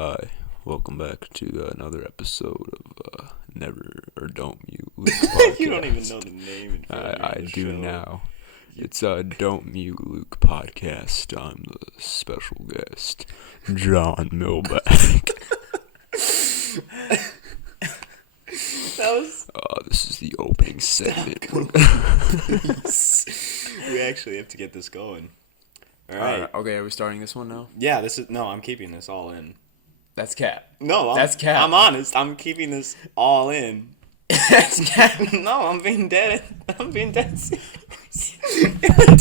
Hi, welcome back to another episode of Never or Don't Mute Luke podcast. You don't even know the name. I do now. It's Don't Mute Luke podcast. I'm the special guest, John Milback. This is the opening segment. We actually have to get this going. All right. Okay, are we starting this one now? Yeah, I'm keeping this all in. That's cap. No, that's cap. I'm honest. I'm keeping this all in. That's cap. No, I'm being dead serious.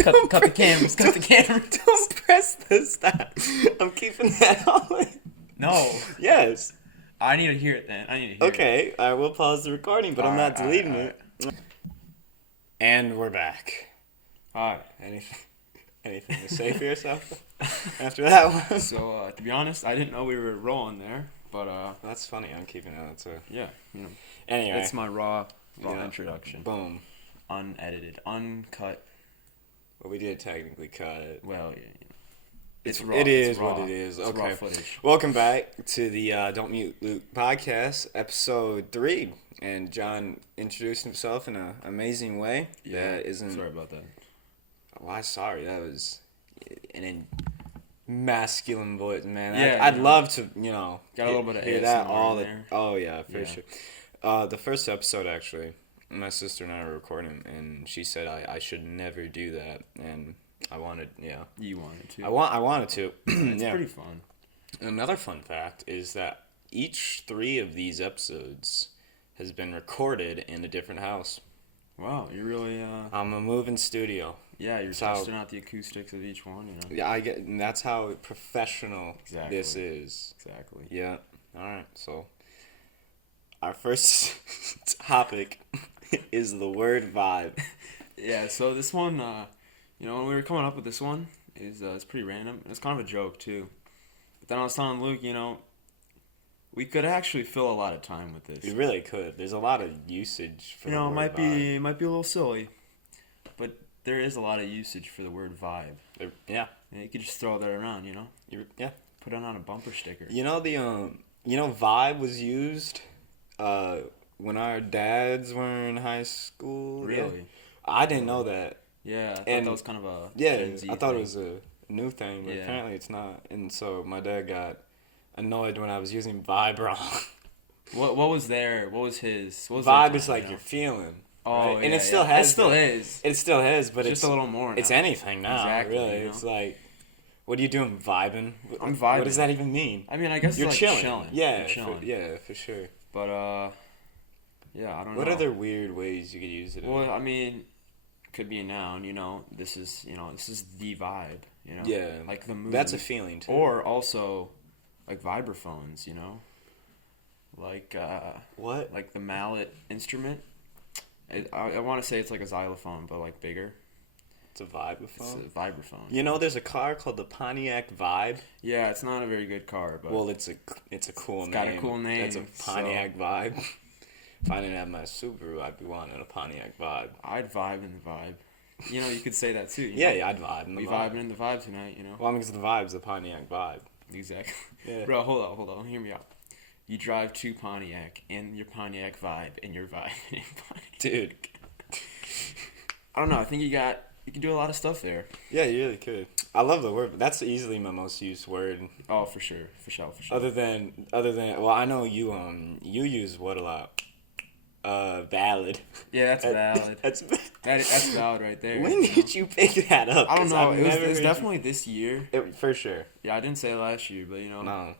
Cut the cameras. Cut the cameras. Don't press this. Stop. I'm keeping that all in. No. Yes. I need to hear it then. Okay, I will pause the recording, but I'm not deleting it. And we're back. Alright. Anything to say for yourself after that one? So, to be honest, I didn't know we were rolling there, but that's funny. I'm keeping that too. Yeah, you know. Anyway, it's my raw introduction. Boom. Unedited, uncut. Well, we did technically cut it. Well, yeah, you know. It's raw. It is raw. what it is. It's okay. raw footage. Welcome back to the Don't Mute Luke podcast, episode 3. And John introduced himself in an amazing way. Yeah. That isn't. Sorry about that. Why? Sorry, that was an masculine voice, man. Yeah, I'd love to, got a little bit of hear ASMR that all in the. there. Oh yeah, for sure. The first episode actually, my sister and I were recording, and she said I should never do that, and I wanted, yeah. You wanted to. I wanted to. It's yeah. pretty fun. Another fun fact is that each 3 of these episodes has been recorded in a different house. Wow, you really. I'm a moving studio. Yeah, you're testing out the acoustics of each one, you know. Yeah, and that's how professional this is. Exactly. Yeah. All right. So, our first topic is the word vibe. Yeah. So this one, when we were coming up with this one, it's pretty random. It's kind of a joke too. But then I was telling Luke, we could actually fill a lot of time with this. We really could. There's a lot of usage for the word vibe. It might be a little silly, but there is a lot of usage for the word vibe. Yeah. And you could just throw that around, Yeah. Put it on a bumper sticker. Vibe was used when our dads were in high school. Really? Yeah. I didn't know that. Yeah, I thought that was kind of a Gen Z I thought thing. it was a new thing, but apparently it's not. And so my dad got annoyed when I was using vibe wrong. What was there? What was his? What was vibe is like you're feeling. Oh, right? And it still has. It still is. It still has, but it's just a little more now. It's anything now, exactly, really. It's like, what are you doing, vibing? I'm vibing. What does that even mean? I mean, I guess you're it's like chilling. Yeah, you're chilling. For sure. But I don't know. What other weird ways you could use it? Well, I mean, could be a noun. This is the vibe. Yeah. Like the mood. That's a feeling too. Or also, like vibraphones. Like what? Like the mallet instrument. I want to say it's like a xylophone, but like bigger. It's a vibraphone? It's a vibraphone. There's a car called the Pontiac Vibe. Yeah, it's not a very good car, but... Well, it's a cool name. It's got a cool name. It's a Pontiac Vibe. If I didn't have my Subaru, I'd be wanting a Pontiac Vibe. I'd vibe in the vibe. You could say that too. Yeah, I'd vibe in the vibe. We vibing in the vibe tonight, Well, I mean, because the vibe's the Pontiac Vibe. Exactly. Yeah. Bro, hold on. Hear me out. You drive to Pontiac in your Pontiac Vibe, and you're vibing in Pontiac. Dude. I don't know. I think you can do a lot of stuff there. Yeah, you really could. I love the word. That's easily my most used word. Oh, for sure. Other than, well, I know you use what a lot. Valid. Yeah, that's valid. That's valid right there. When did you pick that up? I don't know. It was definitely this year. For sure. Yeah, I didn't say it last year, but No.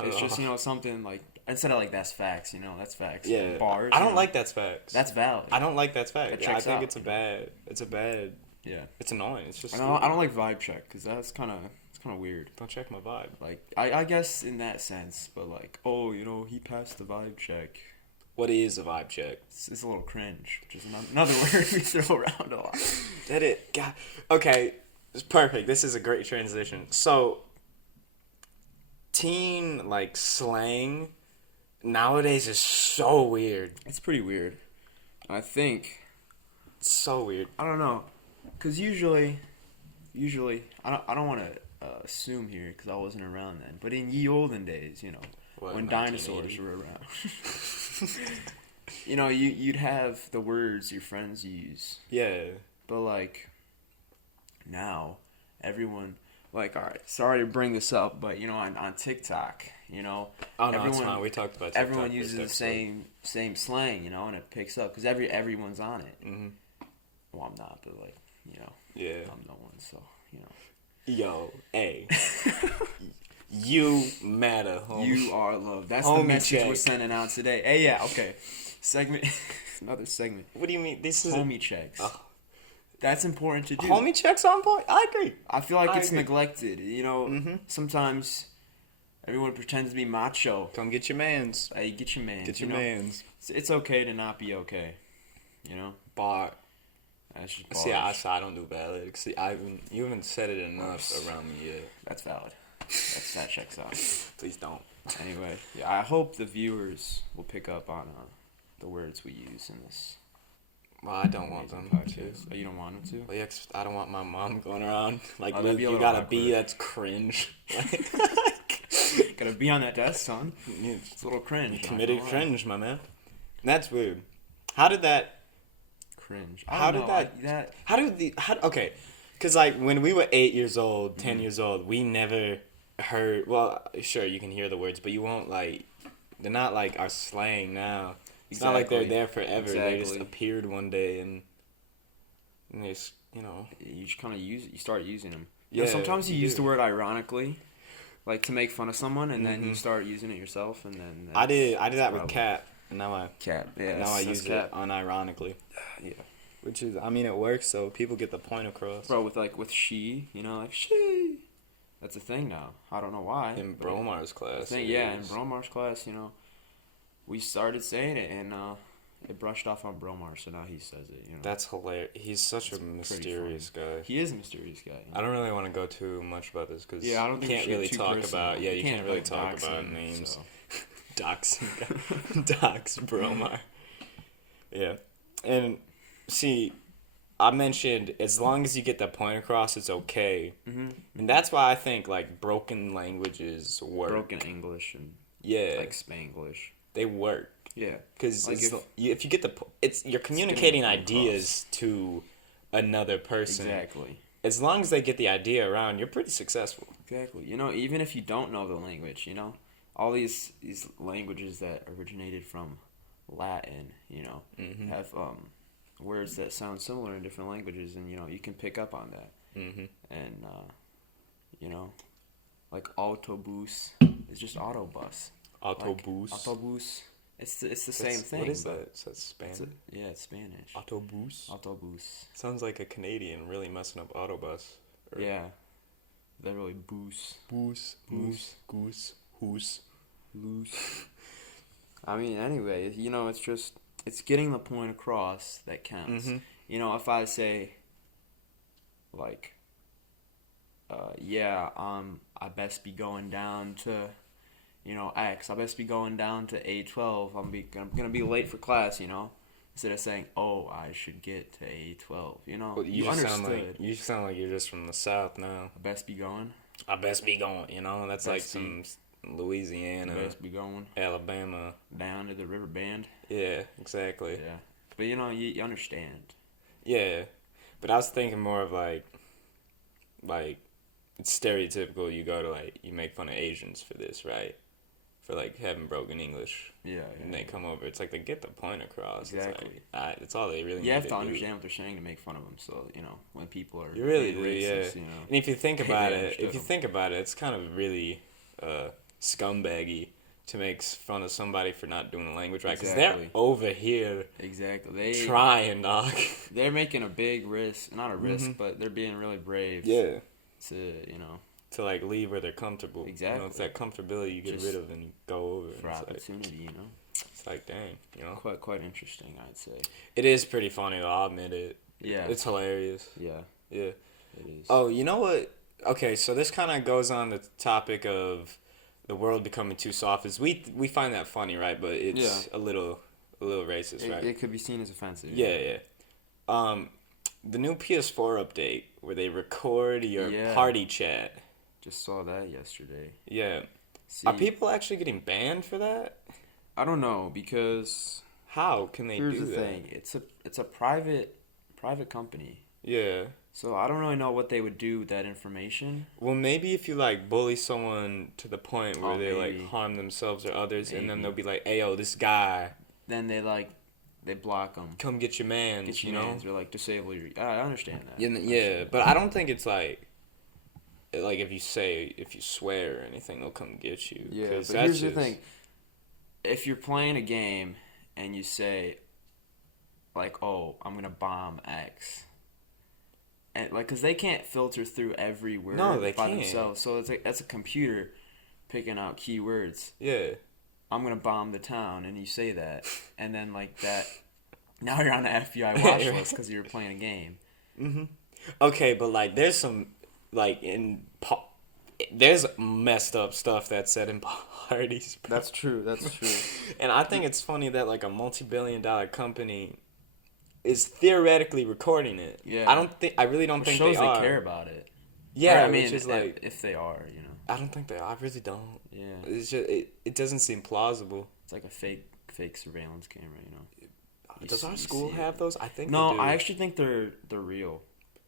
It's just something like instead of like that's facts, that's facts. Yeah. Bars. I don't like that's facts. That's valid. I don't like that's facts. I think out. it's a bad. Yeah. It's annoying. It's just. I don't like vibe check because that's kind of weird. Don't check my vibe. Like I guess in that sense, but like he passed the vibe check. What is a vibe check? It's a little cringe, which is another word we throw around a lot. Did it? God. Okay. It's perfect. This is a great transition. So. Teen slang nowadays is so weird. It's pretty weird. I think it's so weird. I don't know, cause usually I don't want to assume here because I wasn't around then. But in ye olden days, you know, What, when 1980? dinosaurs were around, you know, you'd have the words your friends use. Yeah. But like now, everyone like, all right, sorry to bring this up, but you know, on TikTok, you know, Oh no, it's fine. We talked about TikTok everyone first uses the episode. same slang, you know, and it picks up because everyone's on it. Mhm. Well, I'm not, but like, you know, Yeah. I'm no one, so you know. Yo, hey. You matter, homie. You are loved. That's Homie the message check. we're sending out today. Hey, yeah, okay. Segment, another segment. What do you mean? This is Homie checks. Oh. That's important to do. Homie checks on point. I agree. I feel like I it's agree. neglected. You know, Mhm. sometimes everyone pretends to be macho. Come get your mans. Hey, get your man. Get your you know? mans. It's okay to not be okay. You know, Bar. that's just See, bars. I don't do bad. See, you haven't said it enough around me yet. That's valid. That checks out. Please don't. Anyway, yeah, I hope the viewers will pick up on the words we use in this Well, I don't want them to. podcast. Oh, you don't want them to? Well, yeah, 'cause I don't want my mom going around like, Oh, that'd Luke, be a you little gotta awkward. be. That's cringe. Gotta be on that desk, son. It's It's a little cringe. committed not gonna lie. cringe, my man. That's weird. How did that? Cringe. How did that? How did the? How okay? Because like when we were 8 years old, 10 years old, we never heard. Well, sure, you can hear the words, but you won't like. They're not like our slang now. It's not like they're Exactly. there forever. They just Exactly. appeared one day and they just, you know. You just kind of you start using them. You know, Yeah, sometimes you you use do. the word ironically, like to make fun of someone, and then you Mhm. start using it yourself, and then I did that that's with probably- cat, and now I Cat. Yeah, now I that's use cat. it unironically, Yeah, which is, I mean, it works, so people get the point across. bro. With she, you know, like she. That's a thing now. I don't know why. In but Bromar's it's a class, thing, it yeah, in is. Bromar's class, you know, we started saying it, and it brushed off on Bromar, so now he says it. You know, That's hilarious. He's such a It's pretty mysterious guy. he is a mysterious guy. You know? I don't really want to go too much about this because Yeah, I don't think you we can't should get really too talk personal. about. Yeah, you can't really like, talk dox about him, names. so. Docs, docs, Bromar. Yeah, and see, I mentioned as long as you get that point across, it's okay, Mm-hmm. and that's why I think like broken languages work. Broken English and Yeah, like Spanglish. they work Yeah. because Like if you get you're communicating ideas to another person. Exactly. As long as they get the idea around, you're pretty successful. Exactly. You know, even if you don't know the language, you know, all these languages that originated from Latin, you know, Mhm. have words that sound similar in different languages, and you know, you can pick up on that. Mhm. And you know, like autobus is just autobus. Autobus. Like, autobus. It's the same That's- thing. What is but that? Is that Spanish? yeah, it's Spanish. Autobus. Autobus. Sounds like a Canadian really messing up autobus. Or Yeah. Literally bus. Bus, moose, goose, hoose. Loose. I mean, anyway, you know, it's getting the point across that counts. Mhm. You know, if I say, like, yeah, I best be going down to, you know, X. I best be going down to A12. I'm gonna be late for class. You know, instead of saying, oh, I should get to A12. You know, Well, you just understood. you sound like you're just from the South now. I best be going. I best be going. You know, that's like Best be. some Louisiana, Best be going Alabama. down to the river band. Yeah, exactly. Yeah, but you know, you understand. Yeah, but I was thinking more of like it's stereotypical. You go to like you make fun of Asians for this, right? For like having broken English, Yeah, and they come over. It's like they get the point across. Exactly. It's like, that's all they really. You have need to do. understand what they're saying to make fun of them. So you know when people are You really being do, yeah. racist, you know. And if you think about Yeah, it, understood if you them. think about it, it's kind of really scumbaggy to make fun of somebody for not doing the language right because they're Exactly. over here Exactly, trying, dog. they're making a big risk, not a risk, but they're being really brave. Yeah. To you know To like leave where they're comfortable. You Exactly. know, it's that comfortability you get Just rid of and you go over. for And it's like, opportunity, you know. it's like, dang, you know. Quite interesting, I'd say. It is pretty funny though. I'll admit it. Yeah. It's hilarious. Yeah, Yeah. it is. Oh, you know what? Okay, so this kind of goes on the topic of the world becoming too soft. Is we find that funny, right? But it's a little racist, right? It could be seen as offensive. Yeah. The new PS4 update where they record your Yeah. party chat. Just saw that yesterday. Yeah. See, Are people actually getting banned for that? I don't know because How can they here's do the that? thing. It's a private company. Yeah. So I don't really know what they would do with that information. Well, maybe if you like bully someone to the point where Oh, they maybe. like harm themselves or others, and then Maybe. they'll be like, "Hey, yo, this guy, Then they block them. come get your man," Get you your know? mans or like disable your. I understand that. Yeah, yeah, but I don't think it's like if you swear or anything, they'll come get you. Yeah, 'Cause but that's here's the just- thing. If you're playing a game and you say, like, "Oh, I'm gonna bomb X," and like, cause they can't filter through every word No, they by can't. themselves, so that's a computer picking out keywords. Yeah. I'm gonna bomb the town, and you say that, and then like that, now you're on the FBI watch list because you were playing a game. Mm-hmm. Okay, but like, there's some like there's messed up stuff that's said in parties. Bro. That's true. That's true. And I think it's funny that like a multi-billion-dollar company is theoretically recording it. Yeah. I really don't Which think shows they are. care about it. Yeah, Or, I mean, which is like if they are, you know. I don't think they are. I really don't. Yeah. It's just it doesn't seem plausible. It's like a fake surveillance camera, you know. Does our you school see have it. those? I think No, they do. I actually think they're real.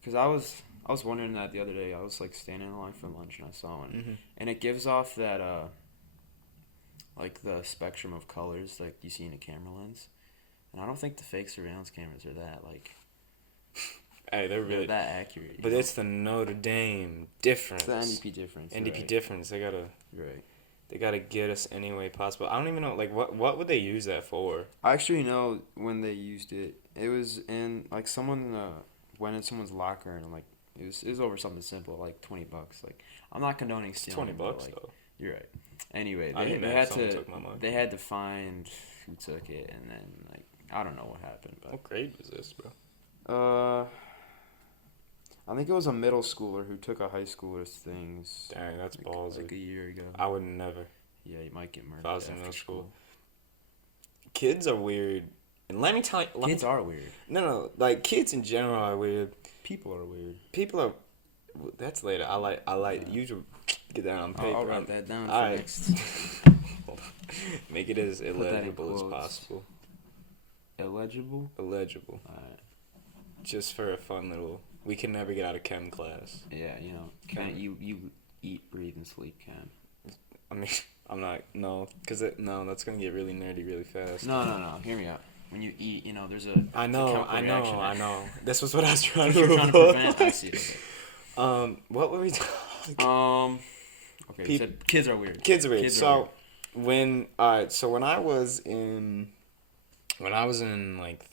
Cause I was wondering that the other day. I was like standing in line for lunch and I saw one, Mhm. and it gives off that like the spectrum of colors like you see in a camera lens, and I don't think the fake surveillance cameras are that like. Hey, they're really that accurate. But know? it's the Notre Dame difference. It's the NDP difference. NDP right. difference. They gotta. You're right. They gotta get us any way possible. I don't even know, like, what would they use that for? I actually know when they used it. It was in like someone went in someone's locker and like it was over something simple like $20. Like I'm not condoning stealing. $20 but, like, though. You're right. Anyway, I they didn't know had someone to took my money. they had to find who took it and then like I don't know what happened, but What grade was this, bro? I think it was a middle schooler who took a high schooler's things. Dang, that's like, ballsy. like a year ago. I would never. Yeah, you might get murdered If I was in after middle school. school. Kids are weird, and let me tell you. Kids are weird. No, like kids in general are weird. People are weird. People are. That's later. I like. You should get that on paper. I'll write that down for Alright. next. Hold on. Make it as that in illegible as quotes. possible. Illegible. Illegible. Alright. Just for a fun little. We can never get out of chem class. Yeah, you know, Chem. you eat, breathe, and sleep, Cam. I mean, I'm not. No, because that's gonna get really nerdy really fast. No. Hear me out. When you eat, you know, there's a. I it's a know. chemical reaction. This was what I was trying If to you're trying to avoid. prevent, I see it. Okay. What were we talking? Okay, you said kids are weird. Kids are weird. Kids are So weird. when I was in like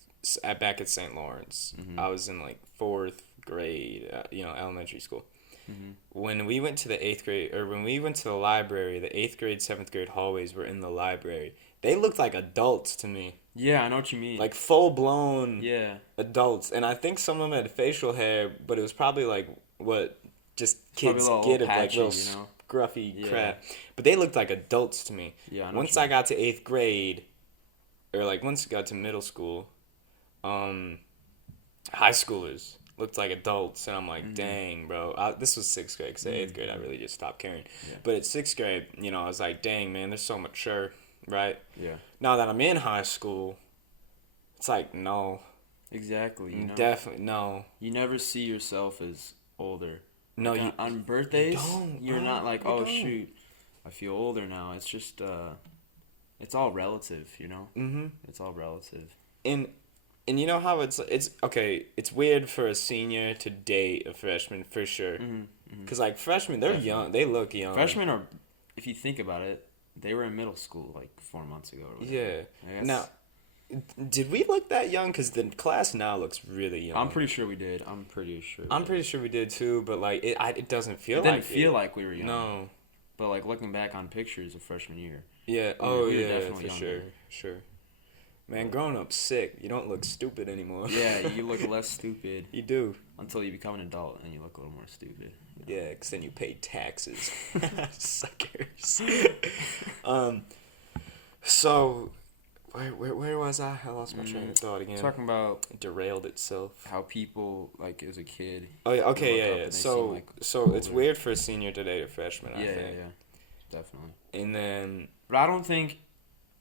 back at St. Lawrence, Mhm. I was in like 4th grade, elementary school. Mhm. When we went to the 8th grade, or when we went to the library, the 8th grade, 7th grade hallways were in the library. They looked like adults to me, Yeah, I know what you mean. like full blown Yeah. adults. And I think some of them had facial hair, but it was probably like what just Probably kids a little get of like patchy, little you know? scruffy Yeah. crap. But they looked like adults to me. Yeah, I know. Once what I you got to 8th grade, or like once I got to middle school, high schoolers looked like adults, and I'm like, dang, bro. This was 6th grade, because at 8th grade I really just stopped caring. Yeah. But at 6th grade, I was like, dang, man, they're so mature, right? mean. Yeah. Now that I'm in high school, it's like, no, Exactly. You know? definitely, no. You never see yourself as older. No, Like, you on birthdays, don't, you're bro. not like, You oh don't. shoot, I feel older now. It's just it's all relative, you know. Mm-hmm. It's all relative. And you know how it's okay. It's weird for a senior to date a freshman for sure, because like freshmen, they're Definitely. young. They look young. Freshmen are, if you think about it, they were in middle school like 4 months ago. Or whatever. Yeah. I guess- Now, did we look that young? Because the class now looks really young. I'm pretty sure we did. I'm pretty sure. we did too, but like it doesn't feel It like didn't feel like we were young. No. But like looking back on pictures of freshman year. Yeah. We Oh were yeah. definitely For younger. sure. Man, growing up sick. You don't look stupid anymore. Yeah, you look less stupid You do. until you become an adult and you look a little more stupid. Yeah, because then you pay taxes. Suckers. So, Where was I? I lost my train of thought again. Talking about it derailed itself. How people like as a kid. Oh yeah, okay, yeah. So it's weird for a senior to date a freshman. I think. Yeah, definitely. And then, but I don't think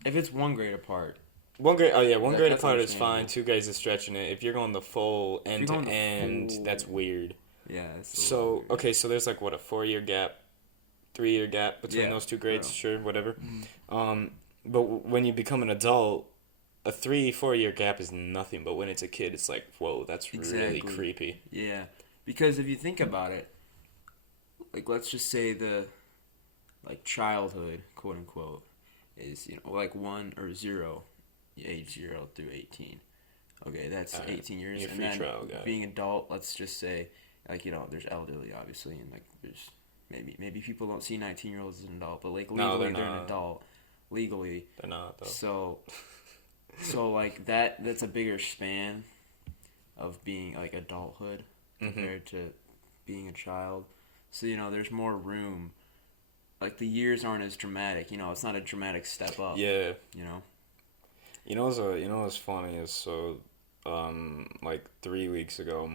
if it's 1 grade apart. One grade apart is fine. 2 grades is stretching it. If you're going the full end to end, that's weird. Yeah. So weird. Okay, so there's like what, a 4-year gap, 3-year gap between those 2 grades. Sure, whatever. Mm-hmm. But when you become an adult, a 3-4 year gap is nothing. But when it's a kid, it's like, whoa, that's really creepy. Yeah, because if you think about it, like let's just say the like childhood, quote unquote, is like 1 or 0. Age 0 through 18. Okay, that's 18 years. And then being adult, let's just say, like, there's elderly, obviously, and, like, there's maybe people don't see 19-year-olds as an adult, but, like, legally they're an adult. Legally. They're not, though. So like, that's a bigger span of being, like, adulthood compared to being a child. So, there's more room. Like, the years aren't as dramatic. It's not a dramatic step up. Yeah. What's funny is like 3 weeks ago,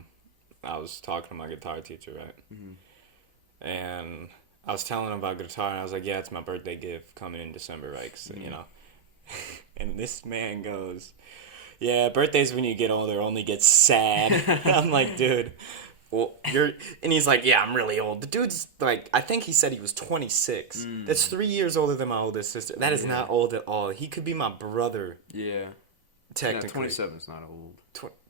I was talking to my guitar teacher, right? Mm-hmm. And I was telling him about guitar, and I was like, "Yeah, it's my birthday gift coming in December, right?" 'Cause, and this man goes, "Yeah, birthdays when you get older only get sad." I'm like, dude. Well, and he's like, "Yeah, I'm really old." The dude's like, I think he said he was 26. That's 3 years older than my oldest sister. That is not old at all. He could be my brother. Yeah. Technically. 27 is not old.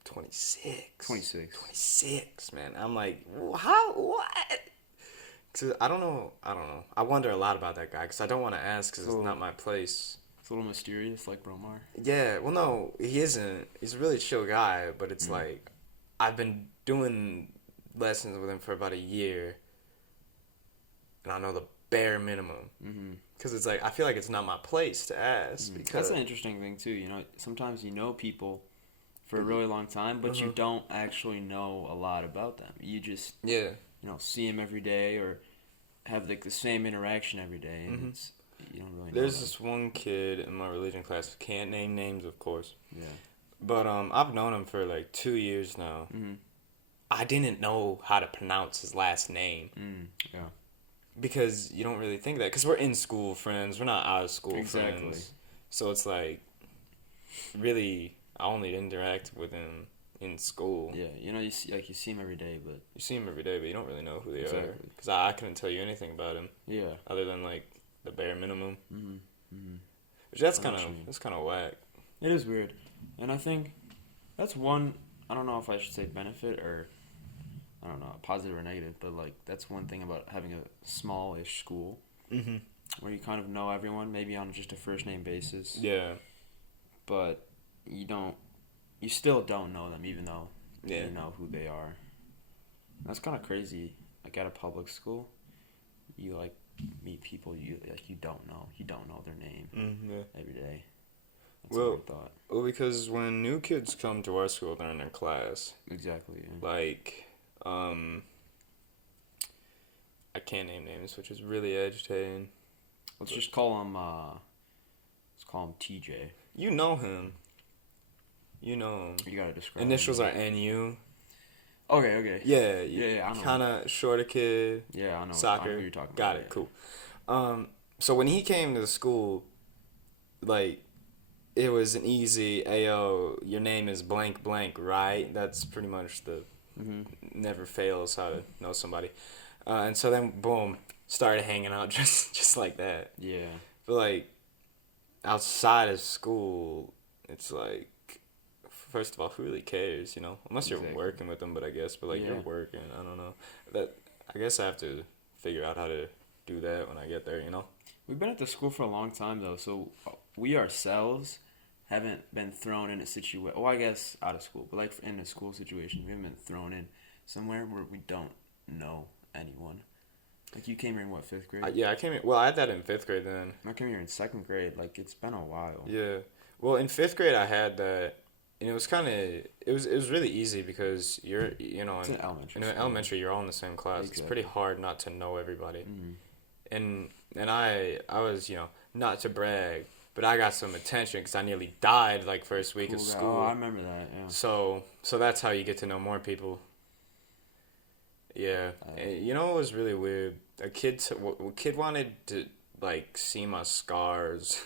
26. 26. 26, man. I'm like, how? What? Cause I don't know. I wonder a lot about that guy because I don't want to ask because it's not my place. It's a little mysterious, like Bromar. Yeah. Well, no, he isn't. He's a really chill guy, but it's like, I've been doing lessons with him for about a year, and I know the bare minimum. Because it's like, I feel like it's not my place to ask. Because that's an interesting thing too. Sometimes people for a really long time, but you don't actually know a lot about them. You just see them every day or have like the same interaction every day, and it's, you don't really know. There's this one kid in my religion class, can't name names, of course. Yeah. But I've known him for like 2 years now. I didn't know how to pronounce his last name. Yeah. Because you don't really think that. Because we're in school friends. We're not out of school friends. So it's like, really, I only interact with him in school. Yeah, you see him every day, but... You see him every day, but you don't really know who they are. Because I couldn't tell you anything about him. Yeah. Other than, like, the bare minimum. Which that's kind of whack. It is weird. And I think that's one... I don't know if I should say benefit or... I don't know, positive or negative, but, like, that's one thing about having a small-ish school. Where you kind of know everyone, maybe on just a first-name basis. Yeah. But you still don't know them, even though you know who they are. That's kind of crazy. Like, at a public school, you, like, meet people you don't know. You don't know their name every day. That's what I thought. Well, because when new kids come to our school, they're in their class. Exactly, yeah. Like... I can't name names, which is really agitating. Let's just call him. Let's call him TJ. You know him. You gotta describe. Initials are NU. Okay. Yeah. I know. Kind of shorter kid. Yeah, I know. Soccer. I know who you're talking Got about. it. Cool. So when he came to the school, like, it was an easy. Ayo, your name is blank blank, right? That's pretty much the. Never fails how to know somebody. And so then, boom, started hanging out just like that. Yeah. But, like, outside of school, it's like, first of all, who really cares, Unless you're working with them, but I guess, but, like, you're working, I don't know. I guess I have to figure out how to do that when I get there, We've been at the school for a long time, though, so we ourselves haven't been thrown in a situation, well, I guess out of school, but like in a school situation, we haven't been thrown in somewhere where we don't know anyone. Like, you came here in, what, 5th grade? I came here, well, I had that in 5th grade then. I came here in 2nd grade, like, it's been a while. Yeah. Well, in 5th grade, I had that, and it was kind of, it was really easy because you're, it's an elementary in elementary, you're all in the same class. Exactly. It's pretty hard not to know everybody. And I was, not to brag, but I got some attention because I nearly died like first week Cool of guy. school. Oh, I remember that. Yeah. So that's how you get to know more people. Yeah, you know what was really weird? A kid wanted to like see my scars.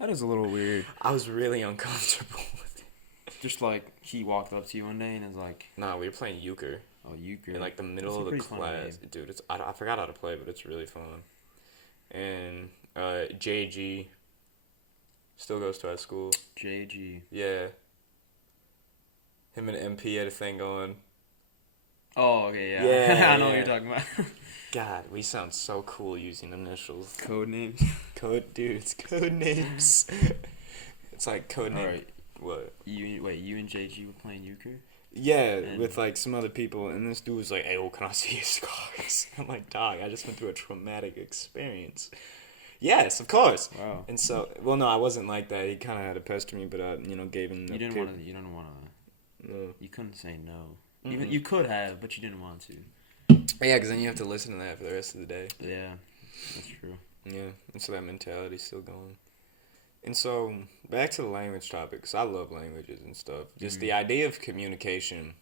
That is a little weird. I was really uncomfortable with it. Just like he walked up to you one day and was like, Nah, we were playing euchre. "Oh, euchre." In like the middle of the class, dude. I forgot how to play, but it's really fun. And JG still goes to our school. JG. Yeah. Him and MP had a thing going. Oh, okay, yeah. Yeah, I know what you're talking about. God, we sound so cool using initials. Code names. It's code names. It's like code name. Alright. What? You and JG were playing euchre? Yeah, with like some other people, and this dude was like, "Hey, well, can I see your scars?" I'm like, "Dog, I just went through a traumatic experience." Yes, of course. Wow. And so, well, no, I wasn't like that. He kind of had to pester me, but I, gave him. You didn't want to. You didn't want to. No. You couldn't say no. Even you could have, but you didn't want to. Yeah, because then you have to listen to that for the rest of the day. Yeah, that's true. Yeah, and so that mentality's still going. And so, back to the language topic, because I love languages and stuff. Just the idea of communication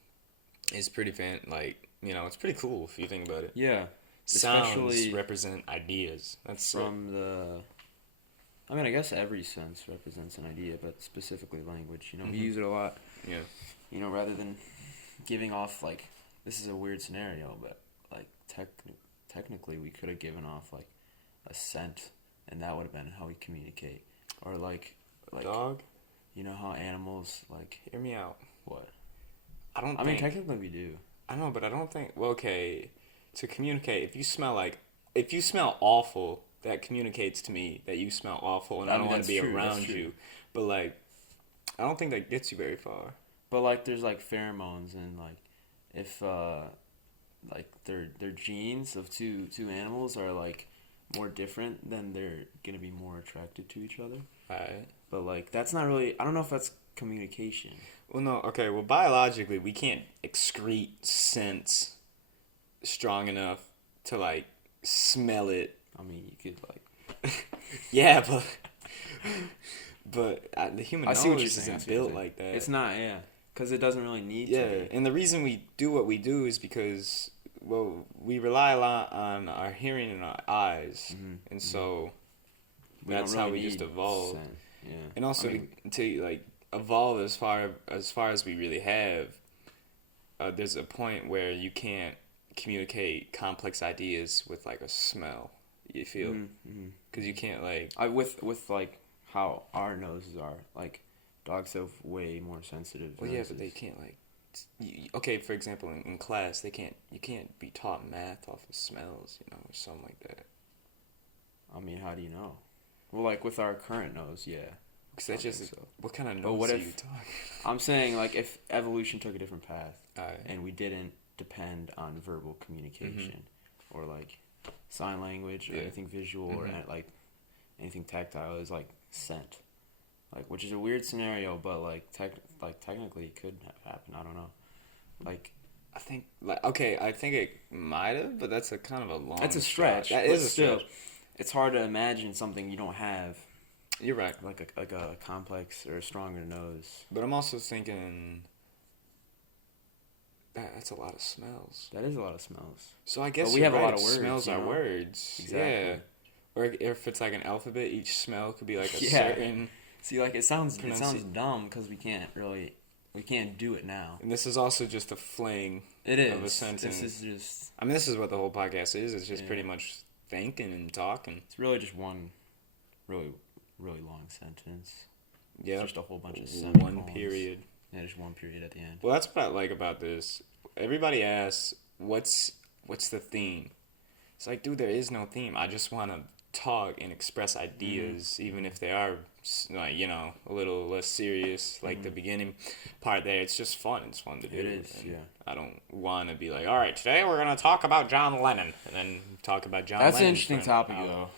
is pretty it's pretty cool if you think about it. Yeah. Sounds represent ideas. That's from the... I mean, I guess every sense represents an idea, but specifically language. We use it a lot. Yeah. Rather than giving off, like, this is a weird scenario, but, like, technically we could have given off, like, a scent, and that would have been how we communicate. Or, like dog? You know how animals, like... Hear me out. What? I mean, technically we do. I know, but I don't think... Well, okay, to communicate, if you smell awful, that communicates to me that you smell awful, and I don't want to be around you. But, like, I don't think that gets you very far. But, like, there's, like, pheromones, and, like, if, like, their genes of two animals are, like, more different, then they're gonna be more attracted to each other. Alright. But, like, that's not really... I don't know if that's communication. Well, no, okay, well, biologically, we can't excrete scents strong enough to, like, smell it. I mean, you could, like... Yeah, but the human nose isn't built like that. It's not, yeah. Because it doesn't really need to be. And the reason we do what we do is because... Well, we rely a lot on our hearing and our eyes, and so that's how we just evolved. Yeah. And also to like evolve as far as we really have, there's a point where you can't communicate complex ideas with like a smell. You feel because you can't like with like how our noses are, like dogs have way more sensitive. Well, yeah, but they can't like. Okay, for example, in class, you can't be taught math off of smells, or something like that. I mean, how do you know? Well, like with our current nose, yeah. Because that's just what kind of nose are you talking? I'm saying like if evolution took a different path, and we didn't depend on verbal communication, or like sign language, or anything visual, or like anything tactile, is like scent. Like, which is a weird scenario, but like technically it could have happened. I don't know. Like, I think it might have, but that's a kind of a long. That's a stretch. That is a stretch. It's hard to imagine something you don't have. You're right. Like a complex or a stronger nose. But I'm also thinking that's a lot of smells. That is a lot of smells. So I guess we have a lot of words. Smells are words. Exactly. Yeah. Or if it's like an alphabet, each smell could be like a certain. See, like it sounds dumb because we can't do it now. And this is also just a fling. It is. Of a sentence. This is just. I mean, this is what the whole podcast is. It's just pretty much thinking and talking. It's really just one, really, really long sentence. Yeah. It's just a whole bunch of semicolons. One period. Yeah, just one period at the end. Well, that's what I like about this. Everybody asks, "What's the theme?" It's like, dude, there is no theme. I just want to talk and express ideas, even if they are, like, a little less serious, like the beginning part there. It's just fun. It's fun to do. It is, yeah. I don't want to be like, all right, today we're going to talk about John Lennon, and then talk about John Lennon. That's an interesting topic, though.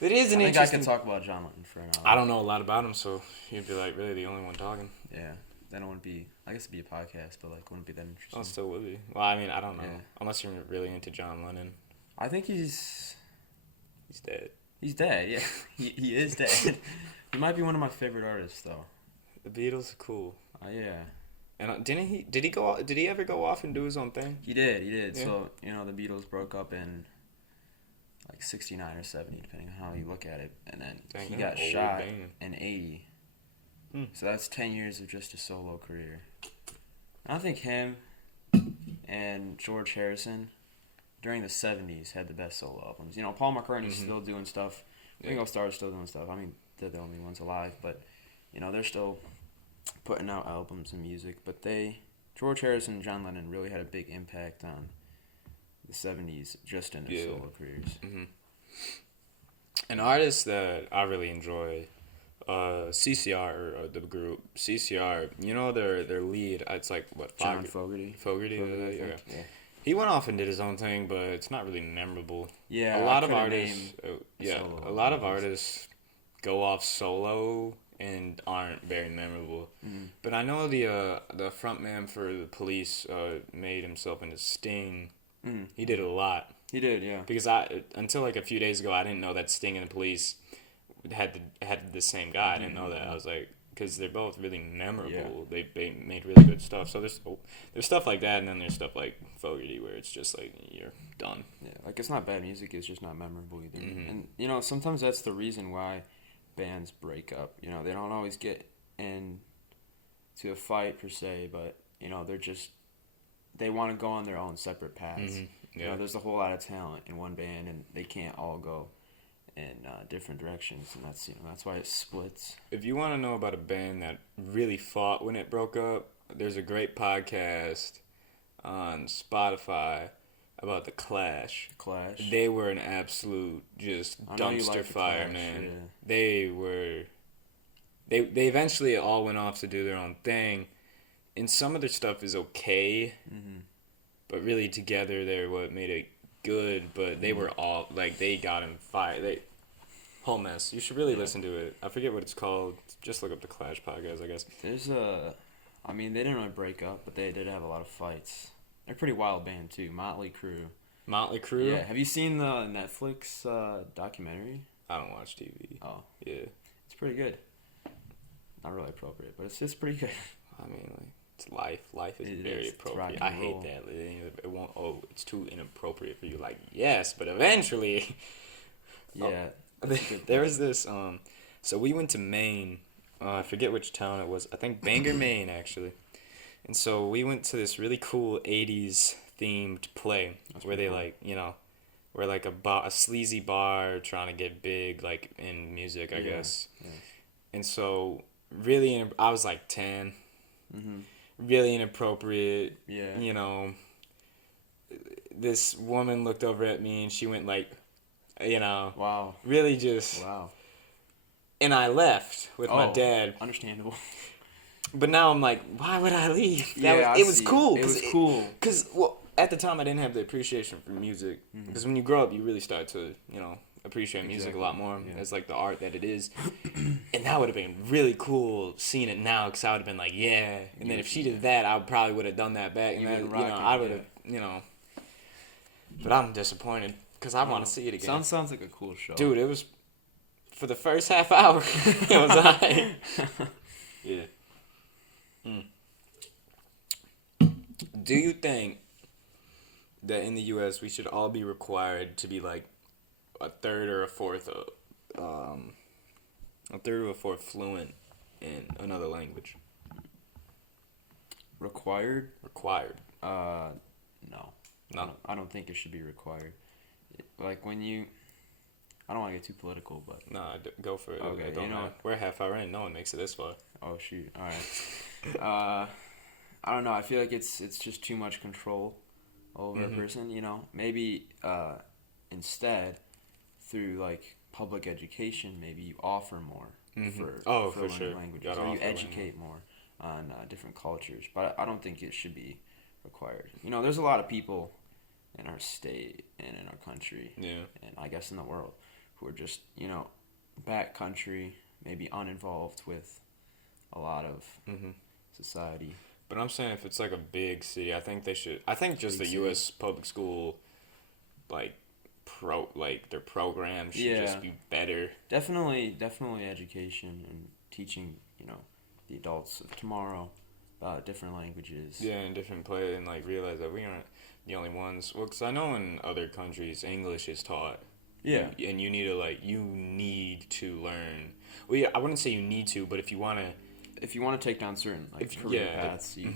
It is an interesting... I think I could talk about John Lennon for an hour. I don't know a lot about him, so you'd be, like, really the only one talking. Yeah. Then it wouldn't be... I guess it'd be a podcast, but, like, wouldn't be that interesting. Oh, it still would be. Well, I mean, I don't know. Yeah. Unless you're really into John Lennon. I think he's dead. He's dead. Yeah, he is dead. He might be one of my favorite artists though. The Beatles are cool. Yeah. And did he ever go off and do his own thing? He did. Yeah. So, the Beatles broke up in like 69 or 70, depending on how you look at it. And then Dang, he they're got an old shot band. in 80. So that's 10 years of just a solo career. I think him and George Harrison during the 70s had the best solo albums. Paul McCartney's still doing stuff. Ringo Starr's still doing stuff. I mean, they're the only ones alive, but, they're still putting out albums and music. But George Harrison and John Lennon really had a big impact on the 70s just in their solo careers. Mm-hmm. An artist that I really enjoy, CCR, or the group CCR, their lead, it's like, what, John Fogerty. Yeah. He went off and did his own thing, but it's not really memorable. Yeah, a lot of artists go off solo and aren't very memorable. Mm-hmm. But I know the frontman for the Police made himself into Sting. Mm. He did a lot. He did, yeah. Because until like a few days ago, I didn't know that Sting and the Police had the same guy. I didn't know that. I was like, because they're both really memorable. Yeah. They made really good stuff. So there's stuff like that, and then there's stuff like Fogerty where it's just like you're done. Yeah, like it's not bad music. It's just not memorable either. Mm-hmm. And sometimes that's the reason why bands break up. They don't always get into a fight per se, but they want to go on their own separate paths. Mm-hmm. Yeah. There's a whole lot of talent in one band, and they can't all go in different directions, and that's why it splits. If you want to know about a band that really fought when it broke up, there's a great podcast on Spotify about the Clash. They were an absolute just dumpster fire, man. Yeah. They eventually all went off to do their own thing, and some of their stuff is okay, but really together they're what made it good. But they were all like, they got in fight. Whole mess. You should really listen to it. I forget what it's called. Just look up the Clash podcast, I guess. They didn't really break up, but they did have a lot of fights. They're a pretty wild band too. Motley Crue. Yeah. Have you seen the Netflix documentary? I don't watch TV. Oh. Yeah. It's pretty good. Not really appropriate, but it's pretty good. I mean, like, it's life. Life is very appropriate. I hate that. It won't. Oh, it's too inappropriate for you. Like, yes, but eventually. Yeah. There was this. So we went to Maine. I forget which town it was. I think Bangor, Maine, actually. And so we went to this really cool 80s themed play where they we're like a sleazy bar trying to get big, like in music, I guess. Yeah. And so really, I was like 10. Mm-hmm. Really inappropriate. Yeah. This woman looked over at me and she went like, wow. Really just. Wow. And I left with my dad. Understandable. But now I'm like, why would I leave? It was cool. It was cool. Because, at the time I didn't have the appreciation for music. Because when you grow up, you really start to, appreciate music a lot more as like the art that it is. And that would have been really cool seeing it now, because I would have been like, yeah. And then if she did that, I probably would have done that back. And then, I would have, But I'm disappointed because I want to see it again. Sounds like a cool show. Dude, it was, for the first half hour, it was alright. Yeah. Do you think that in the U.S. we should all be required to be like a third or a fourth fluent in another language? Required? No. I don't think it should be required. Like when you, I don't want to get too political, but nah, go for it. Okay, we're half hour in. No one makes it this far. Oh shoot! All right. I don't know. I feel like it's just too much control over a person. Maybe instead through like public education, maybe you offer more for learning languages, or you educate more on different cultures. But I don't think it should be required. There's a lot of people in our state and in our country, and I guess in the world, who are just back country, maybe uninvolved with a lot of society. But I'm saying if it's like a big city, I think they should. I think just the U.S. public school, like, their programs should just be better. Definitely education and teaching, the adults of tomorrow about different languages. Yeah, and different play, and like realize that we aren't the only ones. Well, because I know in other countries English is taught. Yeah. And you need to learn. Well, yeah, I wouldn't say you need to, but if you want to take down certain career paths, you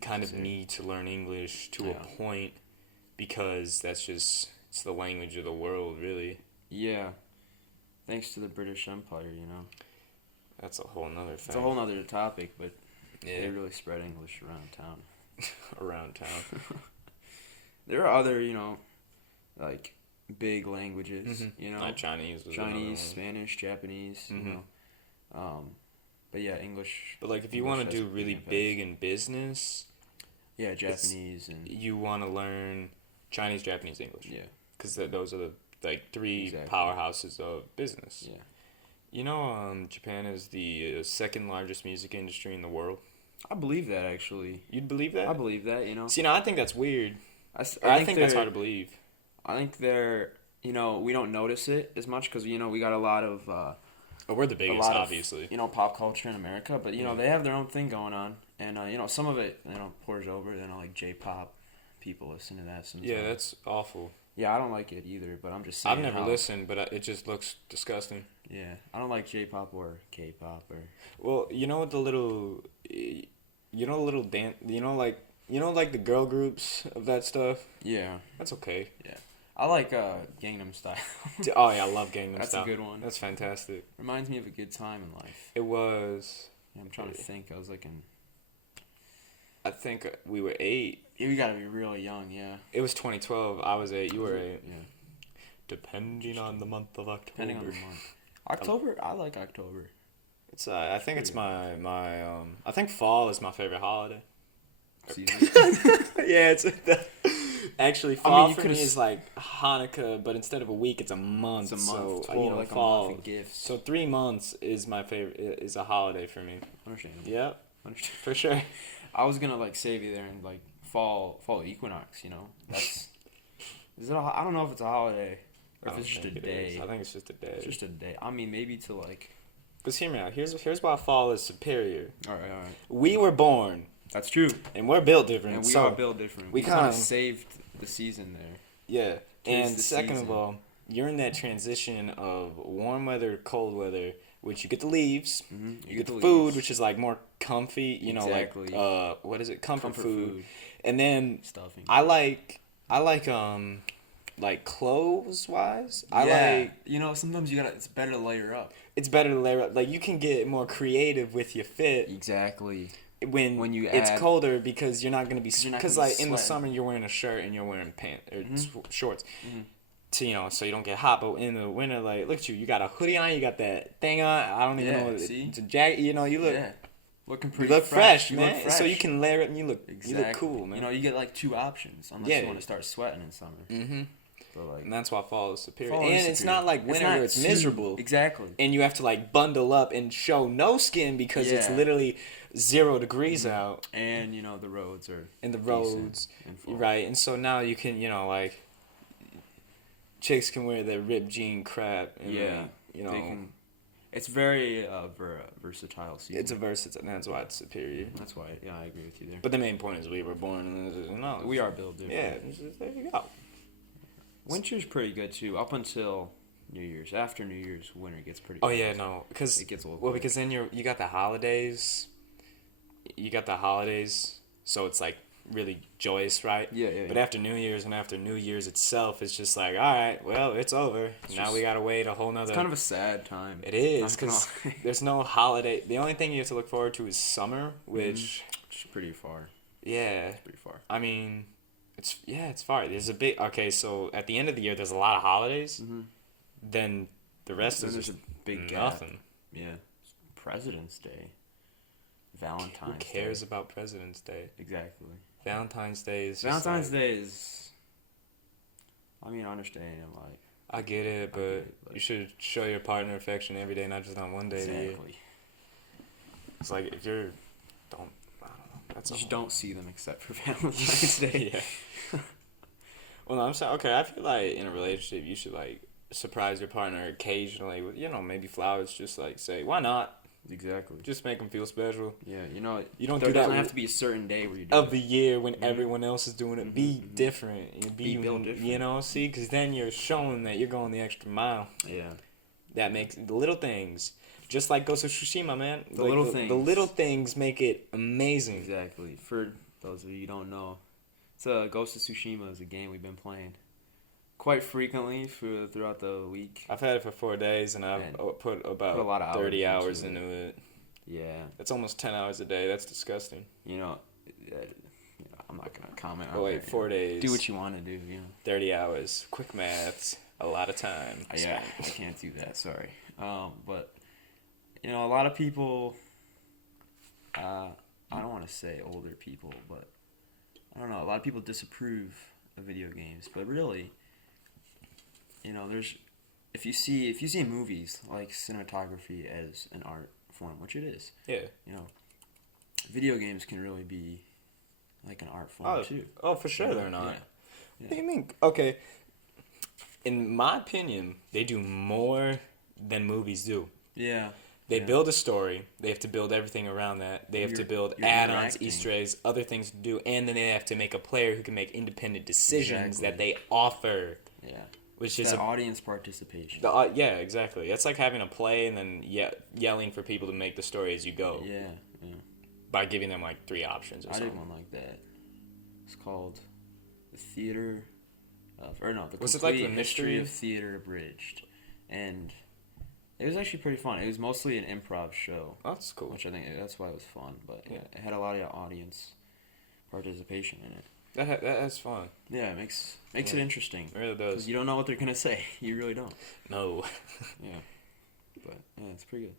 kind of need to learn English to a point, because it's the language of the world, really. Yeah. Thanks to the British Empire, That's a whole nother thing. It's a whole nother topic, but yeah. they really spread English around town. Around town. There are other, like big languages, like Chinese, Spanish, Japanese, but yeah, English. But like if you want to do really big in business, yeah, Japanese, and you want to learn Chinese, Japanese, English. Yeah, because those are the three powerhouses of business. Yeah. Japan is the second largest music industry in the world. I believe that, actually. You'd believe that? I believe that, See, I think that's weird. I think that's hard to believe. I think they're, we don't notice it as much because, we got a lot of... we're the biggest, obviously. Pop culture in America, but, they have their own thing going on. And, some of it, pours over. Like J-pop, people listen to that sometimes. Yeah, that's awful. Yeah, I don't like it either, but I'm just saying. I've never listened, but it just looks disgusting. Yeah, I don't like J-pop or K-pop or. Well, what the little dance, like the girl groups of that stuff. Yeah, that's okay. Yeah, I like Gangnam Style. Oh yeah, I love Gangnam Style. That's a good one. That's fantastic. Reminds me of a good time in life. It was. Yeah, I'm trying to think. I was like in. I think we were 8. Yeah, we gotta be really young, yeah. It was 2012. I was 8. You were 8. Yeah. Depending on the month of October. Depending on the month. October? I like October. It's I think it's my I think fall is my favorite holiday. Season. Yeah, it's actually fall for me is like Hanukkah, but instead of a week, it's a month. It's a month. So like fall. A month of gifts. So 3 months is my favorite. Is a holiday for me. Understandable. Yep. For sure. I was gonna save you there and fall equinox. That's. I don't know if it's a holiday or if it's just a day. I think it's just a day. It's just a day. I mean, maybe to Because hear me out. Here's why fall is superior. All right. We were born. That's true. And we're built different. And we are built different. We kind of saved the season there. Yeah. And second of all, you're in that transition of warm weather, cold weather, which you get the leaves. Mm-hmm. You get the food, which is more comfy. Exactly. What is it? Comfort food. And then stuffing. I like clothes wise. Sometimes it's better to layer up. It's better to layer up. You can get more creative with your fit. Exactly. When it's colder, because you're not going to be... Because, in the summer, you're wearing a shirt and you're wearing pants or shorts. Mm-hmm. So you don't get hot. But in the winter, look at you. You got a hoodie on. You got that thing on. I don't even know. It's a jacket. You look... Yeah. Looking pretty You look fresh, man. Look fresh. So you can layer it and you look cool, man. You get 2 options unless you want to start sweating in summer. Mm-hmm. So and that's why fall is superior. It's not like winter where it's miserable. Exactly. And you have to bundle up and show no skin because it's literally 0 degrees out. And the roads are. And the roads, right? And so now you can chicks can wear their ripped jean crap. And it's very versatile season. It's a versatile, and that's why it's superior. That's why, I agree with you there. But the main point is we were born, and we are built different. Yeah, there you go. Winter's pretty good too, up until New Year's. After New Year's, winter gets pretty. Oh yeah, no, because it gets a little. Because then you got the holidays. So it's really joyous, right? Yeah. But after New Year's and after New Year's itself, it's just all right, well, it's over. Now we gotta wait a whole nother... It's kind of a sad time. It is, because there's no holiday. The only thing you have to look forward to is summer, which... Which is pretty far. Yeah. It's pretty far. I mean, it's far. There's a big... Okay, so at the end of the year, there's a lot of holidays. Mm-hmm. Then the rest is just a big nothing. Gap. Yeah. President's Day. Valentine's Day. Who cares about President's Day? Exactly. Valentine's Day is I understand, I get it, but you should show your partner affection every day, not just on one day. Exactly. It's if you're... I don't know. You don't see them except for Valentine's Day. Yeah. Well, no, I'm saying, okay, I feel like in a relationship, you should, like, surprise your partner occasionally with, maybe flowers. Just, like, say, why not? Exactly. Just make them feel special. Yeah, You don't there do that doesn't have to be a certain day where you do of the it. year when everyone else is doing it. Be different. Be built different. See? Because then you're showing that you're going the extra mile. Yeah. That makes the little things. Just like Ghost of Tsushima, man. The little things. The little things make it amazing. Exactly. For those of you who don't know, Ghost of Tsushima is a game we've been playing quite frequently throughout the week. I've had it for 4 daes, and I've put about a lot of 30 hours into it. Yeah. That's almost 10 hours a day. That's disgusting. I'm not going to comment on that. 4 days. Do what you want to do, 30 hours. Quick maths. A lot of time. Yeah, I can't do that. Sorry. But, a lot of people, I don't want to say older people, but I don't know. A lot of people disapprove of video games, but really, there's if you see movies like cinematography as an art form, which it is. Yeah. Video games can really be like an art form too. Oh, for sure they're not. Yeah. What do you mean? Okay. In my opinion, they do more than movies do. Yeah. They build a story. They have to build everything around that. They have to build add-ons, Easter eggs, other things to do, and then they have to make a player who can make independent decisions that they offer. Yeah. Which is an audience participation. Yeah, exactly. It's like having a play and then yelling for people to make the story as you go. Yeah. By giving them like 3 options or something. I did one like that. It's called The Theater of... Or no, The Was Complete it like the History of Theater Abridged. And it was actually pretty fun. It was mostly an improv show. Oh, that's cool. Which I think that's why it was fun. But it had a lot of audience participation in it. That's fun. Yeah, it makes it interesting. It really does. Because you don't know what they're going to say. You really don't. No. Yeah. But, yeah, it's pretty good.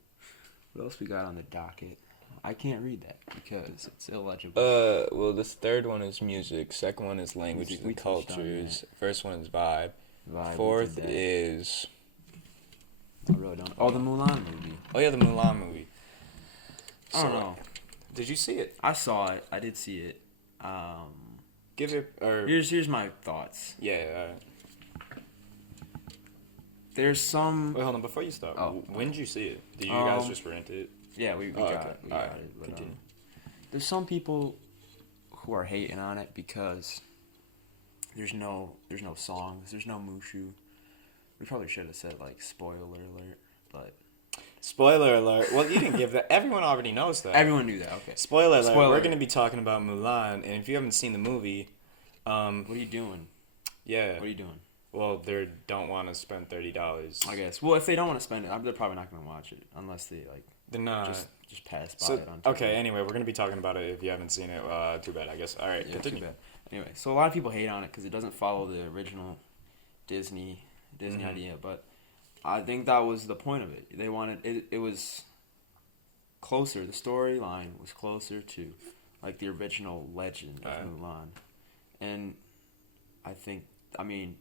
What else we got on the docket? I can't read that because it's illegible. Well, this third one is music. Second one is languages and cultures. First one is vibe. Fourth is... I really don't. Oh, the Mulan movie. Oh, yeah, the Mulan movie. I don't know. Did you see it? I saw it. I did see it. Give it... Here's my thoughts. Yeah, There's some... Wait, hold on. Before you start, when did you see it? Did you guys just rent it? Yeah, we got it. We got it. But, there's some people who are hating on it because there's no songs, there's no Mushu. We probably should have said like spoiler alert, but spoiler alert. Well, you didn't give that. Everyone already knows that. Everyone knew that. Okay. Spoiler alert. We're going to be talking about Mulan, and if you haven't seen the movie, what are you doing? Yeah. What are you doing? Well, they don't want to spend $30. I guess. Well, if they don't want to spend it, they're probably not going to watch it unless they like. They're not. Just pass by it on TV. Okay, anyway, we're going to be talking about it if you haven't seen it. Too bad, I guess. All right, continue. Too bad. Anyway, so a lot of people hate on it because it doesn't follow the original Disney idea, but I think that was the point of it. They wanted... It was closer. The storyline was closer to, like, the original legend of Mulan. And I think... I mean...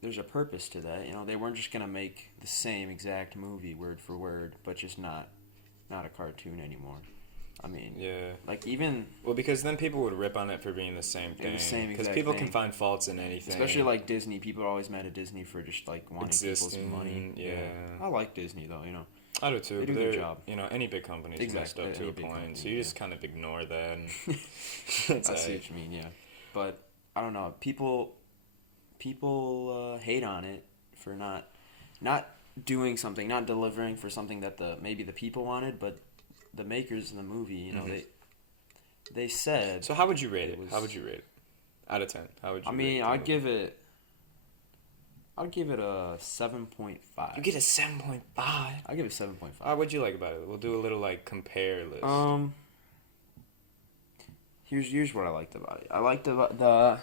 There's a purpose to that. They weren't just going to make the same exact movie word for word, but just not a cartoon anymore. I mean, yeah. Like even... Well, because then people would rip on it for being the same thing. Because people can find faults in anything. Especially like Disney. People are always mad at Disney for just like wanting people's money. Yeah. I like Disney though, I do too. They do a good job. Any big company is messed up to a point. Company, so you just kind of ignore that. And I see what you mean, yeah. But, I don't know. People hate on it for not doing something, not delivering for something that maybe the people wanted, but the makers of the movie, they said. So how would you rate it? How would you rate it out of 10? How would you? I mean, I'd give it a 7.5. You get a 7.5. I'll give it a 7.5. What'd you like about it? We'll do a little like compare list. Here's what I liked about it. I liked the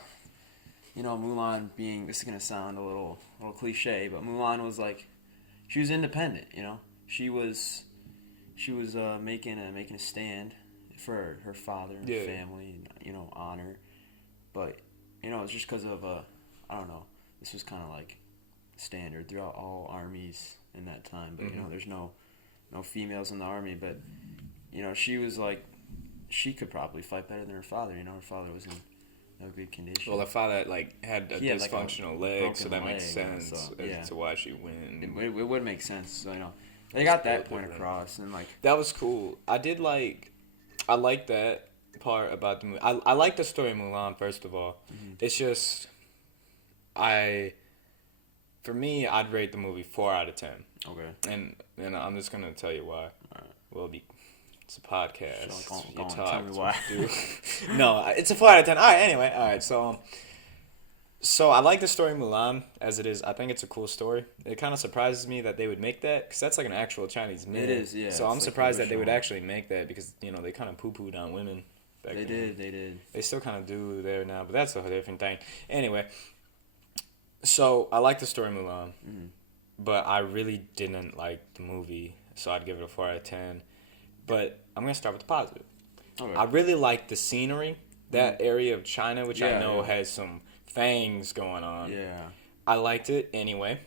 Mulan being, this is going to sound a little cliche, but Mulan was like, she was independent, She was making a stand for her father and family and, honor. But, it's just because of, I don't know, this was kind of like standard throughout all armies in that time. But, there's no females in the army. But, she was like, she could probably fight better than her father. Her father was in a good condition. Well, the father like had a dysfunctional leg, so that makes sense as to why she went. It would make sense. So they got that point across, and like that was cool. I like that part about the movie. I like the story of Mulan. First of all, it's just for me, I'd rate the movie 4 out of 10. Okay. And I'm just gonna tell you why. Well, it's a podcast. So tell me why. No, it's a 4 out of 10. All right. Anyway, all right. So I like the story of Mulan as it is. I think it's a cool story. It kind of surprises me that they would make that because that's like an actual Chinese myth. It is, yeah. So I'm surprised that they would actually make that because they kind of poo-pooed on women. They did. They still kind of do there now, but that's a different thing. Anyway, so I like the story of Mulan, but I really didn't like the movie, so I'd give it a 4 out of 10. But I'm going to start with the positive. Okay. I really like the scenery, that area of China, which I know has some fangs going on. Yeah. I liked it anyway.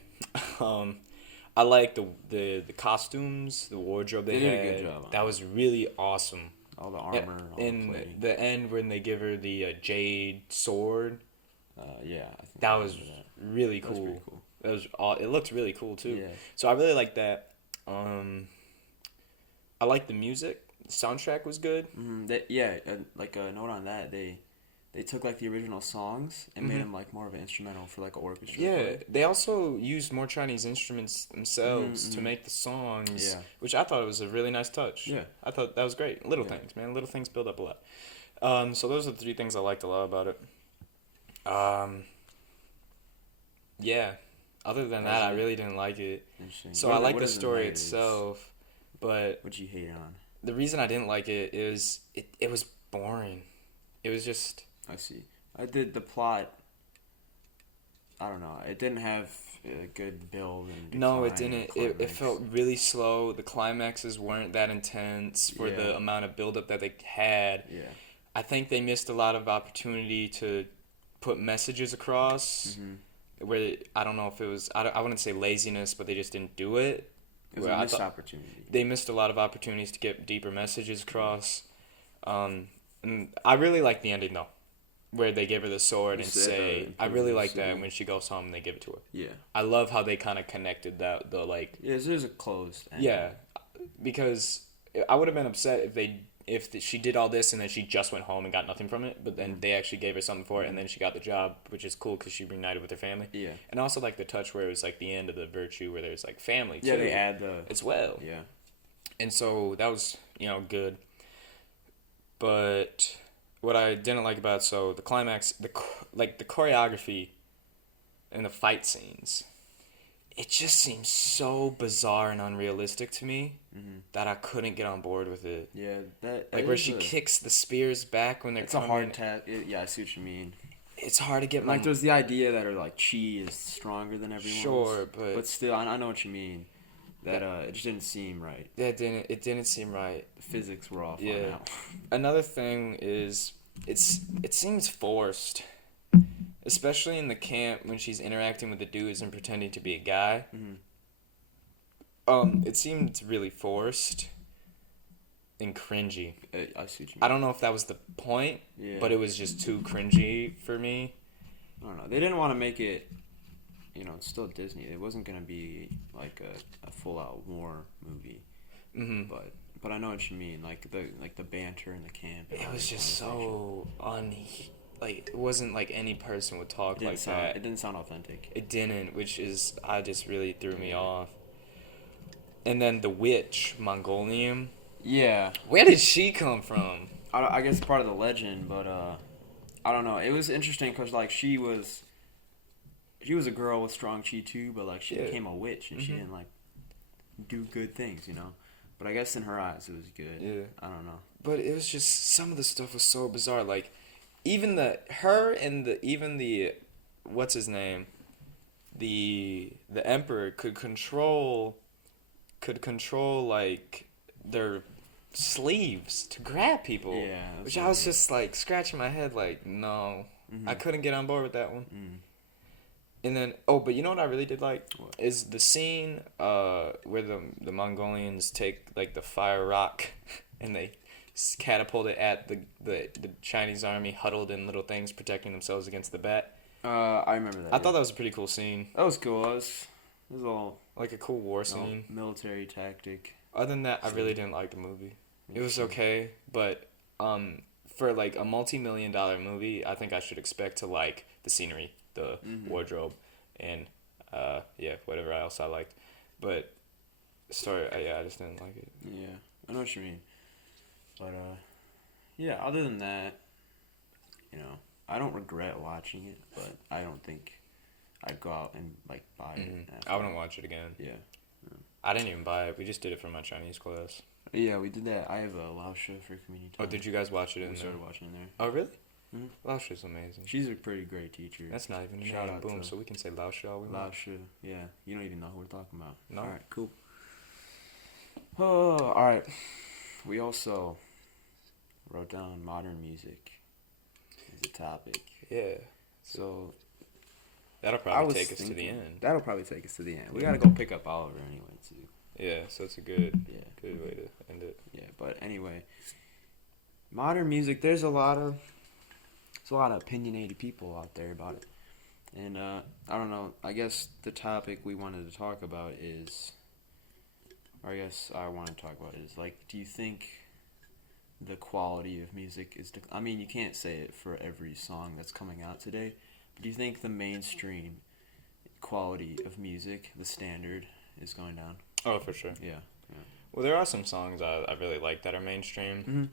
I like the costumes, the wardrobe they had. Did a good job. That was really awesome. All the armor. In the end, when they give her the jade sword. That was really cool. That was pretty cool. It looked really cool too. Yeah. So I really like that. I like the music. The soundtrack was good. Like a note on that, they took like the original songs and made them like more of an instrumental for like an orchestra. Yeah, they also used more Chinese instruments themselves to make the songs, which I thought was a really nice touch. Yeah, I thought that was great. Little things, man. Little things build up a lot. So those are the 3 things I liked a lot about it. Yeah. Other than that, I really didn't like it. So I like the story itself, but what you hate on? The reason I didn't like it is it was boring. It was just. I see. The plot. I don't know. It didn't have a good build and. No, it didn't. It felt really slow. The climaxes weren't that intense for the amount of buildup that they had. Yeah. I think they missed a lot of opportunity to put messages across. Where I don't know if it was. I wouldn't say laziness, but they just didn't do it. It was a missed opportunity. They missed a lot of opportunities to get deeper messages across. And I really like the ending though, where they give her the sword and say, I really like that when she goes home and they give it to her. Yeah. I love how they kind of connected that, Yeah, there's a closed ending. Yeah, because I would have been upset if she did all this and then she just went home and got nothing from it, but then they actually gave her something for it and then she got the job, which is cool because she reunited with her family. Yeah. And also like the touch where it was like the end of the virtue where there's like family too. Yeah, they add as well. Yeah. And so that was, good. But what I didn't like about the climax, the choreography and the fight scenes, it just seems so bizarre and unrealistic to me that I couldn't get on board with it. Yeah, that where she kicks the spears back when they're coming. It's a hard task. Yeah, I see what you mean. It's hard to get there's the idea that her chi is stronger than everyone's. Sure, but still, I know what you mean. That it just didn't seem right. It didn't seem right. The physics were off. Yeah. On that. Another thing is it seems forced. Especially in the camp when she's interacting with the dudes and pretending to be a guy. It seemed really forced and cringy. I see what you mean. I don't know if that was the point, but it was just too cringy for me. I don't know. They didn't want to make it, it's still Disney. It wasn't going to be like a full-out war movie. But I know what you mean. Like the banter in the camp. It was just so it wasn't like any person would talk like that. It didn't sound authentic. It didn't, just really threw me off. And then the witch, Mongolian. Yeah. Where did she come from? I guess part of the legend, but I don't know. It was interesting because she was a girl with strong chi too, but she became a witch and she didn't do good things, But I guess in her eyes it was good. Yeah. I don't know. But it was just some of the stuff was so bizarre. Even what's his name, the emperor could control their sleeves to grab people. Yeah, which I was just scratching my head no, I couldn't get on board with that one. And then but you know what I really did like is the scene where the Mongolians take the fire rock and they catapulted at the Chinese army huddled in little things protecting themselves against the bat. I remember that. I thought that was a pretty cool scene. That was cool. It was all like a cool war scene. Military tactic. Other than that, I really didn't like the movie. It was okay, but for like a multi-million-dollar movie, I think I should expect to like the scenery, the wardrobe, and whatever else I liked. But story, I just didn't like it. Yeah, I know what you mean. But yeah, other than that, I don't regret watching it, but I don't think I'd go out and like buy it. I wouldn't watch it again. Yeah. I didn't even buy it. We just did it for my Chinese class. Yeah, we did that. I have a Laosha for community time. Oh, did you guys watch it in there? We started watching in there. Oh, really? Mm-hmm. Laosha's amazing. She's a pretty great teacher. That's not even a Shout name. out Boom. to So we can say Laosha all we want. Laosha, yeah. You don't even know who we're talking about. No. All right, cool. Oh, all right. We also wrote down modern music as a topic. Yeah. So that'll probably take us to the end. That'll probably take us to the end. We gotta go pick up Oliver anyway, too. Yeah, so it's a good way to end it. Yeah, but anyway, modern music. There's a lot of opinionated people out there about it, and I don't know. I guess the topic we wanted to talk about is, or I guess I want to talk about is like, do you think the quality of music is? I mean, you can't say it for every song that's coming out today. But do you think the mainstream quality of music, the standard, is going down? Oh, for sure. Yeah. Well, there are some songs I really like that are mainstream.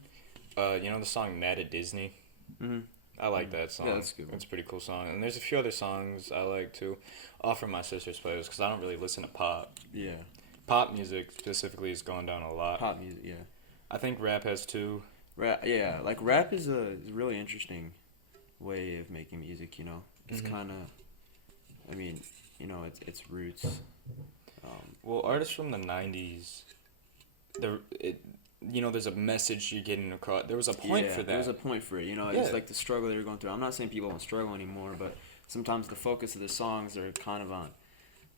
Mm-hmm. The song "Mad at Disney." Mm-hmm. I like that song. Yeah, that's a good one. It's a pretty cool song. And there's a few other songs I like too. All from my sister's playlist because I don't really listen to pop. Yeah. Pop music specifically is going down a lot. Pop music, yeah. I think rap has too. Rap, yeah. Like rap is a really interesting way of making music. It's kind of, I mean, its roots. Well, artists from the 90s, there's a message you're getting across. There was a point for that. There was a point for it. It's like the struggle they were going through. I'm not saying people don't struggle anymore, but sometimes the focus of the songs are kind of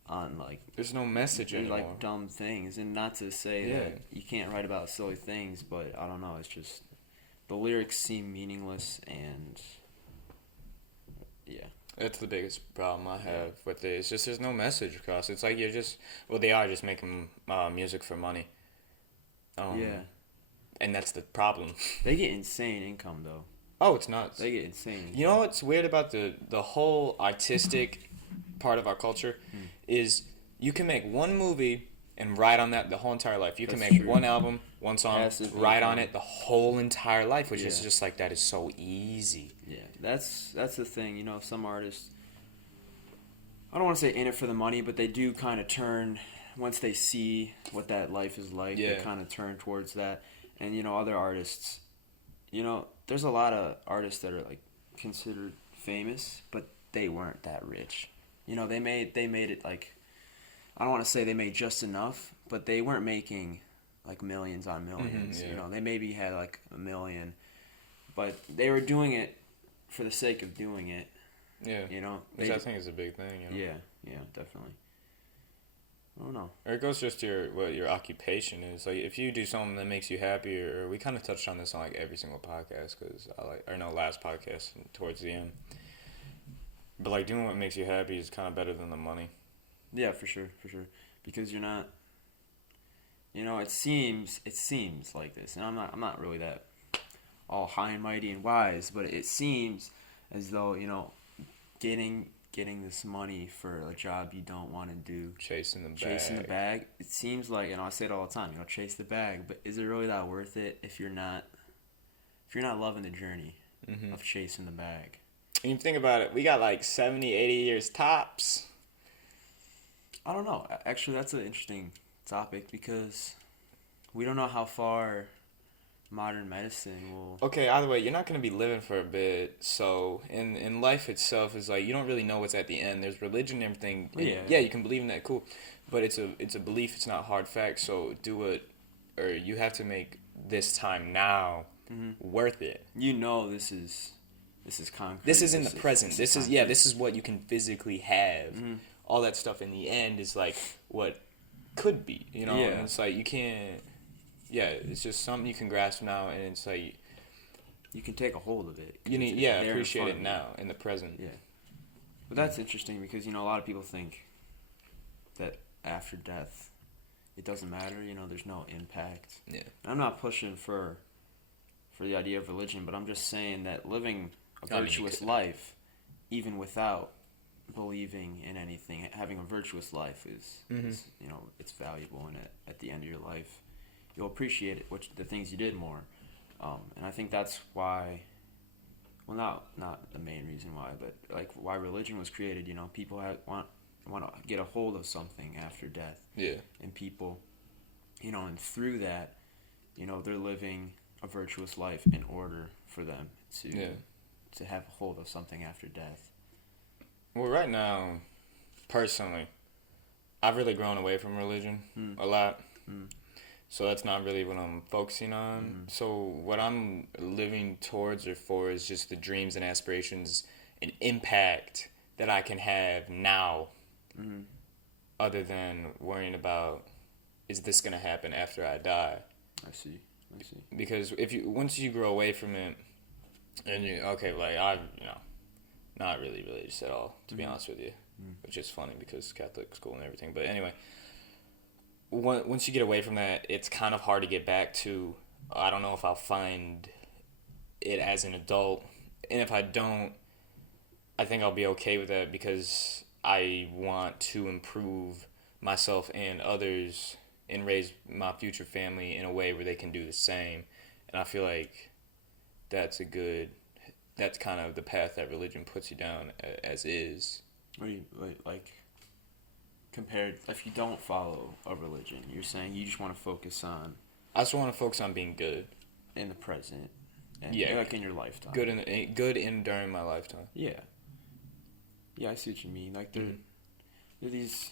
on like... There's no message anymore. Like dumb things. And not to say that you can't write about silly things, but I don't know. It's just the lyrics seem meaningless and... Yeah. That's the biggest problem I have with it. It's just there's no message across. It's like they are just making music for money. Yeah. And that's the problem. They get insane income, though. Oh, it's nuts. They get insane income. You know what's weird about the whole artistic part of our culture is you can make one movie and ride on that the whole entire life. You can make one album, one song, ride on it the whole entire life, which is just like, that is so easy. Yeah, that's the thing. Some artists, I don't want to say in it for the money, but they do kind of turn, once they see what that life is like, they kind of turn towards that. And, other artists, there's a lot of artists that are, like, considered famous, but they weren't that rich. They made it, like, I don't want to say they made just enough, but they weren't making, like, millions on millions. They maybe had, like, $1 million, but they were doing it for the sake of doing it. Yeah. Which I think is a big thing. Yeah, definitely. I don't know. Or it goes just to what your occupation is. Like, if you do something that makes you happy, or we kind of touched on this on, like, every single podcast, last podcast towards the end. But, like, doing what makes you happy is kind of better than the money. Yeah, for sure. Because you're not, it seems like this, and I'm not really that all high and mighty and wise, but it seems as though, getting this money for a job you don't want to do, chasing the bag, it seems like, I say it all the time, chase the bag, but is it really that worth it if you're not loving the journey of chasing the bag? And you think about it, we got like 70, 80 years tops. I don't know. Actually, that's an interesting topic because we don't know how far modern medicine will... Okay, either way, you're not going to be living for a bit, so in life itself is like, you don't really know what's at the end. There's religion and everything. Yeah, you can believe in that, cool. But it's a belief, it's not hard fact, so you have to make this time now worth it. This is concrete. This is in the present. This is what you can physically have. All that stuff in the end is like what could be, And it's like you can't yeah, it's just something you can grasp now, and it's like You can take a hold of it. you need, appreciate it now in the present. Yeah. But that's interesting because, a lot of people think that after death, it doesn't matter, there's no impact. Yeah. And I'm not pushing for the idea of religion, but I'm just saying that living a virtuous life, even without believing in anything, having a virtuous life is it's valuable, and at the end of your life, you'll appreciate it, the things you did more. And I think that's why, well, not the main reason why, but like why religion was created. People want to get a hold of something after death. Yeah. And people, and through that, they're living a virtuous life in order for them to have a hold of something after death. Well, right now, personally, I've really grown away from religion a lot. So that's not really what I'm focusing on. So what I'm living towards or for is just the dreams and aspirations and impact that I can have now, other than worrying about, is this going to happen after I die? I see. Because once you grow away from it, and I'm not really religious at all, to be honest with you, which is funny because Catholic school and everything. But anyway, once you get away from that, it's kind of hard to get back to. I don't know if I'll find it as an adult, and if I don't, I think I'll be okay with that because I want to improve myself and others and raise my future family in a way where they can do the same. And I feel like that's kind of the path that religion puts you down as is. What do you like? Compared, if you don't follow a religion, you're saying you just want to focus on. I just want to focus on being good in the present, and like in your lifetime. Good in during my lifetime. Yeah. Yeah, I see what you mean. Like they're these,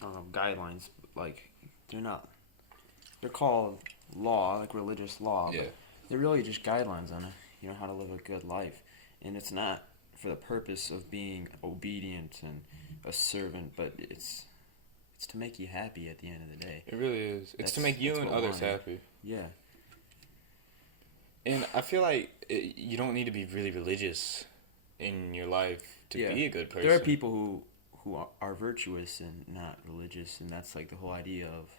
I don't know, guidelines. Like they're called law, like religious law. Yeah. But they're really just guidelines on how to live a good life, and it's not for the purpose of being obedient and a servant, but it's to make you happy at the end of the day. It really is. It's to make you and others happy. Yeah. And I feel like you don't need to be really religious in your life to be a good person. There are people who are virtuous and not religious, and that's like the whole idea of,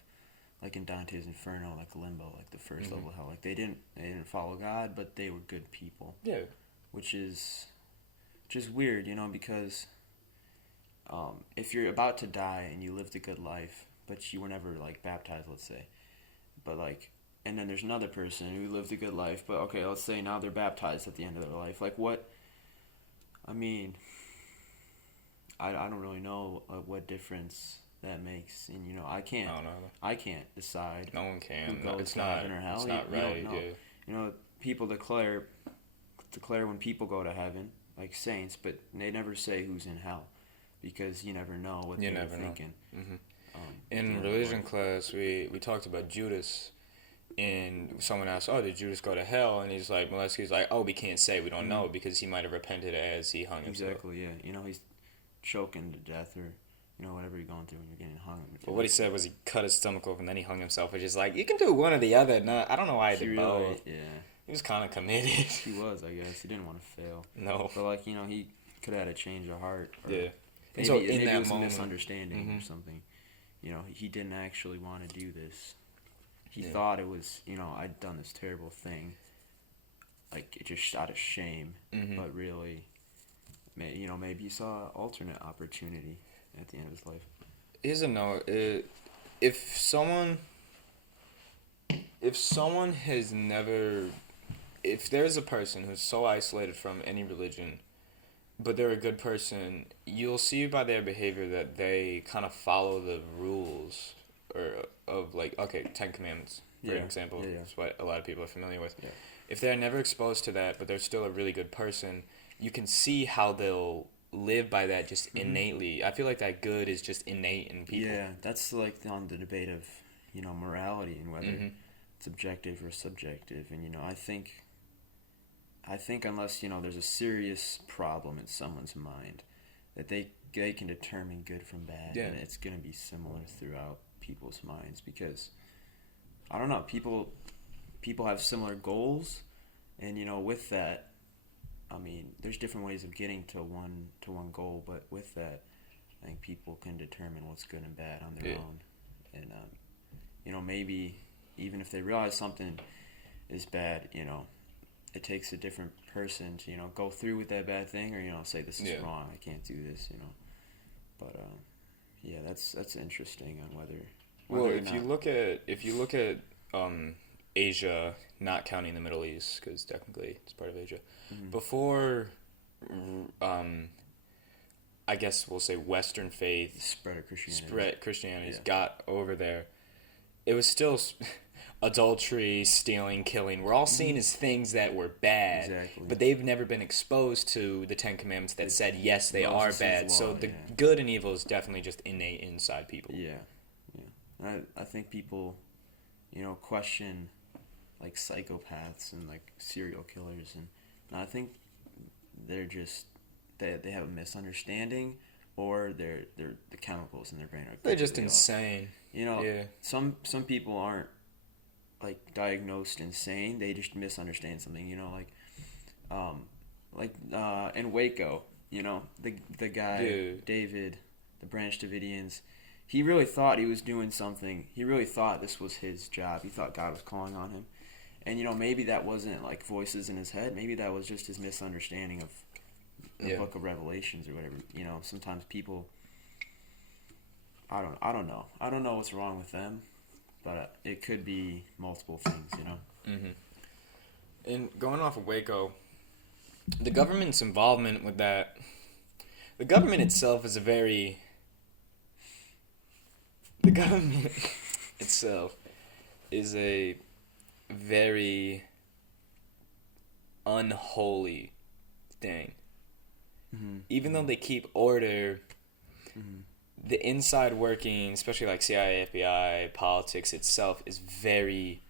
like in Dante's Inferno, like limbo, like the first level of hell. Like they didn't follow God, but they were good people. Yeah. Which is weird, because if you're about to die and you lived a good life, but you were never like baptized, let's say, but like, and then there's another person who lived a good life, but okay, let's say now they're baptized at the end of their life. Like what? I mean, I don't really know what difference that makes, and I can't. I can't decide. No one can. Who goes to heaven or hell. It's not right. You don't know. People declare when people go to heaven, like saints, but they never say who's in hell, because you never know what they're thinking. In religion class, we talked about Judas, and someone asked, "Oh, did Judas go to hell?" And he's like, Molesky's like, "Oh, we can't say. We don't know because he might have repented as he hung himself." Exactly. Yeah. He's choking to death, or whatever you're going through when you're getting hung. But what he said was he cut his stomach open and then he hung himself, which is like, you can do one or the other. No, I don't know why he did both. Yeah. He was kind of committed. He was, I guess. He didn't want to fail. No. But, like, he could have had a change of heart. Or yeah. Maybe, so in maybe that it was moment, a misunderstanding or something. He didn't actually want to do this. He thought it was, I'd done this terrible thing. Like, it just out of shame. But really, maybe he saw an alternate opportunity at the end of his life. Here's a note. If someone has never... If there's a person who's so isolated from any religion, but they're a good person, you'll see by their behavior that they kind of follow the rules of like, okay, 10 Commandments, for example. Yeah. That's what a lot of people are familiar with. Yeah. If they're never exposed to that, but they're still a really good person, you can see how they'll live by that just innately. I feel like that good is just innate in people. Yeah, that's like on the debate of, morality and whether it's objective or subjective. And, I think unless, there's a serious problem in someone's mind, that they can determine good from bad. Yeah. And it's going to be similar throughout people's minds because, I don't know. People have similar goals, and with that, I mean, there's different ways of getting to one goal, but with that, I think people can determine what's good and bad on their own, and maybe even if they realize something is bad, it takes a different person to go through with that bad thing, or say this is wrong, I can't do this, but yeah, that's interesting on whether well, if you look at Asia, not counting the Middle East, because technically it's part of Asia, before I guess we'll say Western faith spread Christianity got over there, it was still adultery, stealing, killing. We're all seen as things that were bad, but they've never been exposed to the Ten Commandments that said yes, they are bad. So the good and evil is definitely just innate inside people. Yeah. I think people, question like psychopaths and like serial killers, and I think they're just they have a misunderstanding, or they're the chemicals in their brain are they're just insane. Some people aren't like diagnosed insane, they just misunderstand something, in Waco, the guy, Dude. David, the Branch Davidians, he really thought he was doing something. He really thought this was his job. He thought God was calling on him. And, maybe that wasn't like voices in his head. Maybe that was just his misunderstanding of the book of Revelations or whatever. Sometimes people, I don't know. I don't know what's wrong with them, but it could be multiple things, Mm-hmm. And going off of Waco, the government's involvement with that, the government itself is the government itself is a very unholy thing. Mm-hmm. Even though they keep order, the inside working, especially like CIA, FBI, politics itself, is very,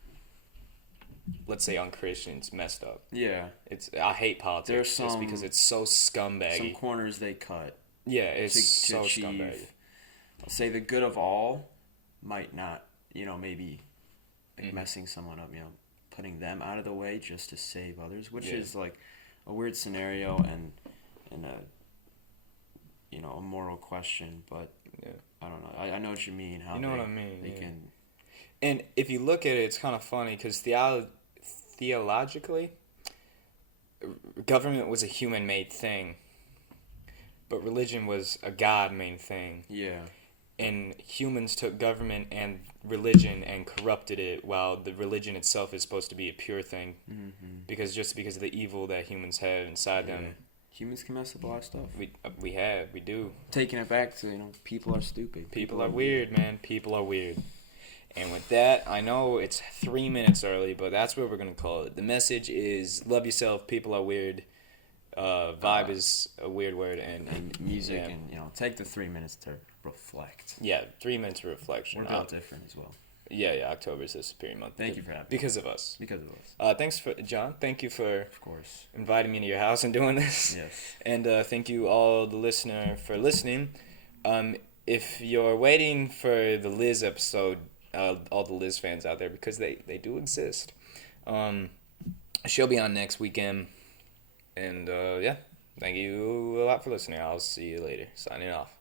let's say, unchristian. It's messed up. Yeah. I hate politics just because it's so scumbaggy. Some corners they cut. Yeah, it's to so achieve, scumbaggy. Say the good of all might not, maybe like messing someone up, putting them out of the way just to save others, which is like a weird scenario and a moral question, but I don't know. I know what you mean. How what I mean? They can. And if you look at it, it's kind of funny because theologically, government was a human-made thing, but religion was a God-made thing. Yeah. And humans took government and religion and corrupted it, while the religion itself is supposed to be a pure thing, because of the evil that humans have inside them. Humans can mess up a lot of stuff. We do. Taking it back to, people are stupid. People are weird, man. People are weird. And with that, I know it's 3 minutes early, but that's what we're going to call it. The message is love yourself, people are weird. Vibe is a weird word. And music, and, take the 3 minutes to reflect. Yeah, 3 minutes of reflection. We're built different as well. Yeah, October is a superior month. Thank you for having me. Because of us. Thanks John. Thank you for, of course, inviting me to your house and doing this. Yes. And thank you all the listener for listening. If you're waiting for the Liz episode, all the Liz fans out there, because they do exist, she'll be on next weekend. And thank you a lot for listening. I'll see you later. Signing off.